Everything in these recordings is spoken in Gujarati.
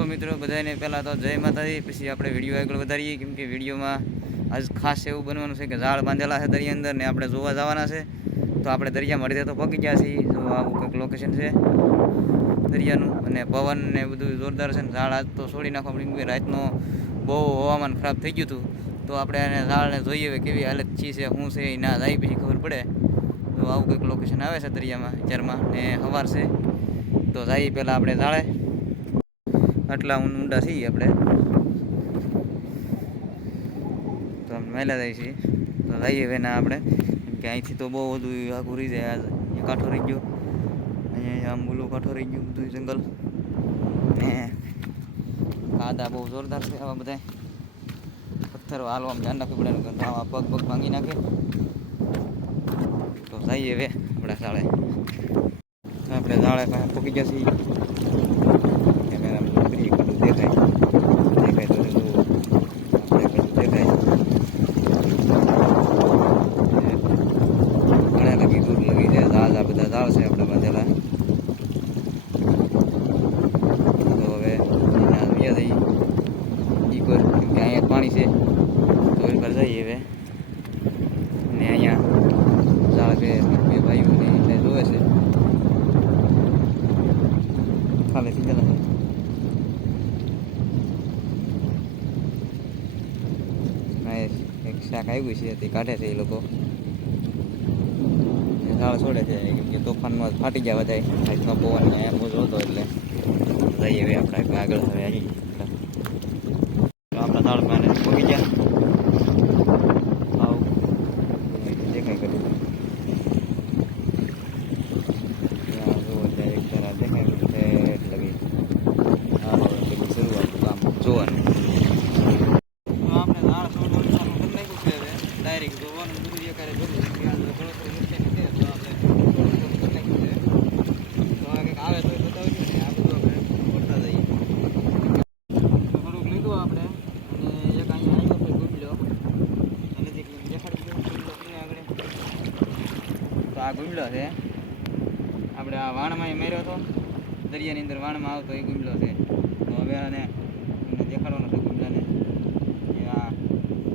તો મિત્રો બધાને પહેલાં તો જય માતાજી, પછી આપણે વીડિયો આગળ વધારીએ, કેમ કે વિડીયોમાં આજ ખાસ એવું બનવાનું છે કે ઝાડ બાંધેલા છે દરિયા અંદર ને આપણે જોવા જવાના છે. તો આપણે દરિયા મળીએ તો પગી ગયા છીએ, જો આવું કંઈક લોકેશન છે દરિયાનું. અને પવન ને બધું જોરદાર છે ને ઝાડ આજ તો છોડી નાખવા કે રાતનો બહુ હવામાન ખરાબ થઈ ગયું હતું. તો આપણે એને ઝાડને જોઈએ હવે કેવી હાલત છી છે, શું છે ના જાય પછી ખબર પડે. તો આવું કંઈક લોકેશન આવે છે દરિયામાં અત્યારમાં ને સવાર છે. તો જઈએ પહેલાં આપણે ઝાડે. આટલા ઊંડા છીએ આપણે. તો અમે મેલા જઈએ છીએ. તો લઈએ વેના આપણે. કે અહીંથી તો બહુ બધું આખું રહી જાય અહીંયા કાંઠો રહી ગયો. અહીંયા આમ બોલું કાંઠો રહી ગયું બધું જંગલ. ને કાદા બહુ જોરદાર છે આવા બધા પથ્થરો હાલવા ધ્યાન રાખવું પડે આવા પગ પગ ભાંગી નાખે. તો જઈએ હવે આપણા શાળે આપણે શાળે પાસે પહોંચી ગયા છીએ કેમેરામાં કરીએ કેટલું દેખાય દેખાય તો જુઓ આપણે કેટલું દેખાય ઘણા લગી દૂર લગી જાય ઝાડ આ બધા ઝાડ છે આપણે બાંધેલા તો હવે ત્યાં વ્યા જઈએ ઈ પર કેમ કે અહીંયા પાણી છે તો એ પર જઈએ હવે ને અહીંયા ઝાડ છે બે ભાઈઓને એટલે જોવે છે ખાલી થઈ ગયા હા એક શાક આવ્યું છે, તે કાઢે છે એ લોકો. ઝાડ છોડે છે, કેમ કે તોફાનમાં ફાટી જવા જાય. હાથમાં પવન અહીંયા મોજો હતો એટલે. જઈએ હવે આપણે આગળ, હવે આવી આપણા ઝાડ પાસે પહોંચી ગયા આવ દેખાય કર્યું ત્યાં જુઓ ત્યાં એક જરા દેખાય કર્યું છે એટલે બી આ હવે પેલું શરૂઆત કામ જોવાનું તો આપણે ઝાડ છોડવાનું ચાલુ કરી નાખ્યું છે હવે ડાયરેક્ટ જોવાનું બધું જે કરે જોયું કેમ કે આ ઘણો થોડું નુકસાન છે તો આપણે થોડું થોડું કરી નાખ્યું છે તો આ કંઈક આવે તો એ બતાવજો ને આ બધું આપણે કરતા જઈએ તો થોડુંક લીધું આપણે અને એક અહીંયા આવ્યો છે ગુંડલો એનાથી કંઈક દેખાડી દઉં ગુંડલો તમને આગળ તો આ ગુંડલો છે. આપણે આ વાણમાં માર્યો હતો દરિયાની અંદર વાણમાં આવતો એ ગુંડલો છે. તો હવે આને તમને દેખાડવાનો છે ગુંડલાને. એ આ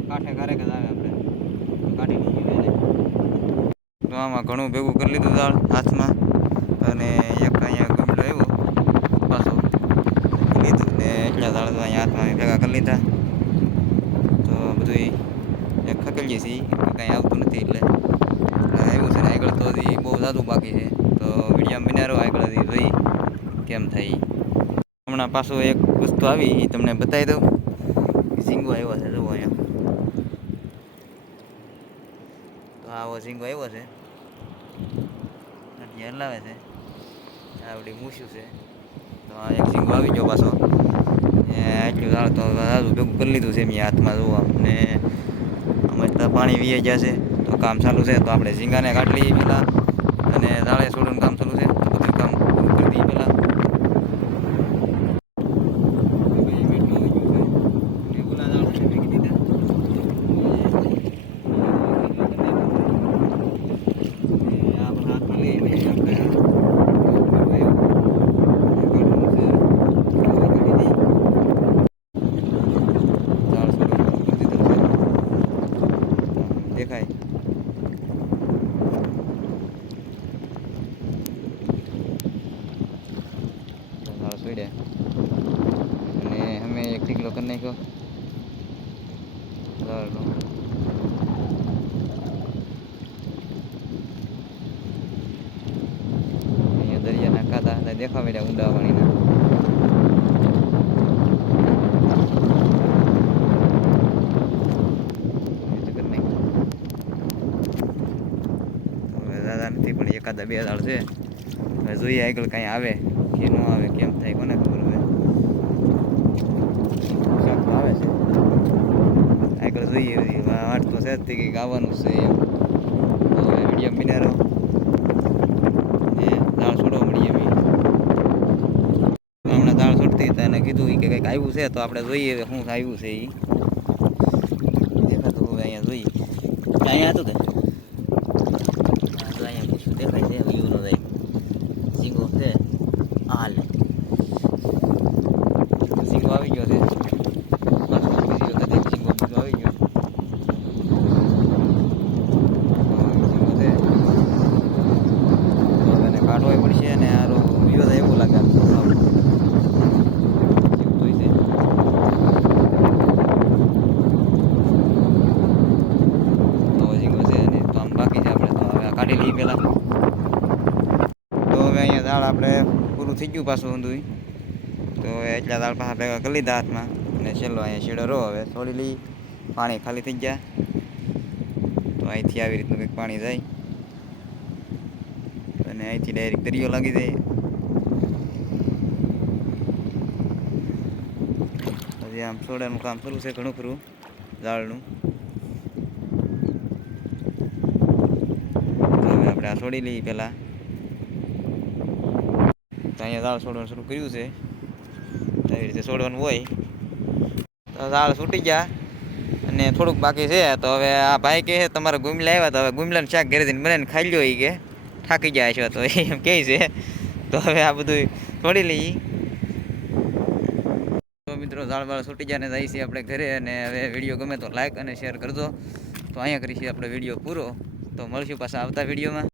કાંઠે કારે જ આવે આપણે. તો કાઢી લઈએ એને. તો આમાં ઘણું ભેગું કરી લીધું દાળ હાથમાં. અને એક અહીંયા ગુંડલો આવ્યો, પાછો લીધું ને એટલા દાળ અહીંયા હાથમાં ભેગા કરી લીધા. તો બધું એક ખકેલીએ છીએ કાંઈ આવતું નથી એટલે આવ્યું છે ને આગળ તો હજી બહુ જાદું બાકી છે. તો વીડિયો બનારો આગળ હજી જોઈ કેમ થાય? હમણાં પાછું એક વસ્તુ આવી એ તમને બતાવી દઉં. ઝીંગો આવ્યો છે, જુઓ અહીંયા. તો આવો ઝીંગો આવ્યો છે. હલાવે છે. આવડી મૂછ્યું છે. તો આ એક ઝીંગો આવી ગયો પાછો. એ એટલું સારું તો સારું ભેગું કરી લીધું છે મેં હાથમાં જોવા ને આમાં પાણી વીએ ગયા છે. તો કામ ચાલુ છે, તો આપણે ઝીંગાને કાઢી લઈએ પહેલાં. અને દાળે છોડવાનું કામ ચાલુ છે. તો બધું કામ પૂરું કરી દઈએ દેખાય સારો સોડ્યા અને અમે એક ટીકલો કરી નાખ્યો અહીંયા દરિયાના કાદા હતા દેખવા મળ્યા ઊંડા પાણીના દાદા નથી પણ એકાદા બે દાળ છે હવે જોઈએ આગળ કાંઈ આવે કે ન આવે કેમ થાય કોને ખબર હવે શાક તો આવે છે આગળ જોઈએ વાટ તો છે જ તે કંઈક આવવાનું છે એમ. તો વીડિયો બિનારો દાળ છોડવા મળીએ એમ હમણાં દાળ છોડતી હતા એને કીધું કે કંઈક આવ્યું છે, તો આપણે જોઈએ શું આવ્યું છે એ દેખાતું હવે અહીંયા જોઈએ. અહીંયા હતું તે હા, તો અહીંયા પૂછ્યું દેખાય છે વ્યૂ નો જાય ઝીંગો છે આ હાલે પહેલાં તો હવે અહીંયા દાળ આપણે પૂરું થઈ ગયું પાછું ઊંધું તો એટલા દાળ પાછા ભેગા કરી લીધા હાથમાં. અને છેલ્લો અહીંયા શેડો રહો હવે. છોડી લઈ. પાણી ખાલી થઈ ગયા. તો અહીંથી આવી રીતનું કંઈક પાણી જાય. અને અહીંથી ડાયરેક્ટ દરિયો લાગી જાય. હજી આમ છોડાનું કામ શરૂ છે ઘણું ખરું. દાળનું તો હવે આપણે છોડી લઈએ પહેલાં. તો અહીંયા ઝાડ છોડવાનું શરૂ કર્યું છે. આવી રીતે છોડવાનું હોય. તો ઝાડ છૂટી ગયા અને થોડુંક બાકી છે. તો હવે આ ભાઈ કહે છે, તમારે ગુમલા આવ્યા તો હવે ગુમલાનું શાક ઘરે જઈને બનાવીને ખાઈ લ્યો. એ કે થાકી ગયા છો. તો એમ કહે છે. તો હવે આ બધું છોડી લઈએ. તો મિત્રો ઝાડ વાળ છૂટી ગયા ને જઈએ છીએ આપણે ઘરે અને હવે વીડિયો ગમે તો લાઈક અને શેર કરજો. તો અહીંયા કરીશું આપણે વીડિયો પૂરો. તો મળશું પાછા આવતા વિડીયોમાં.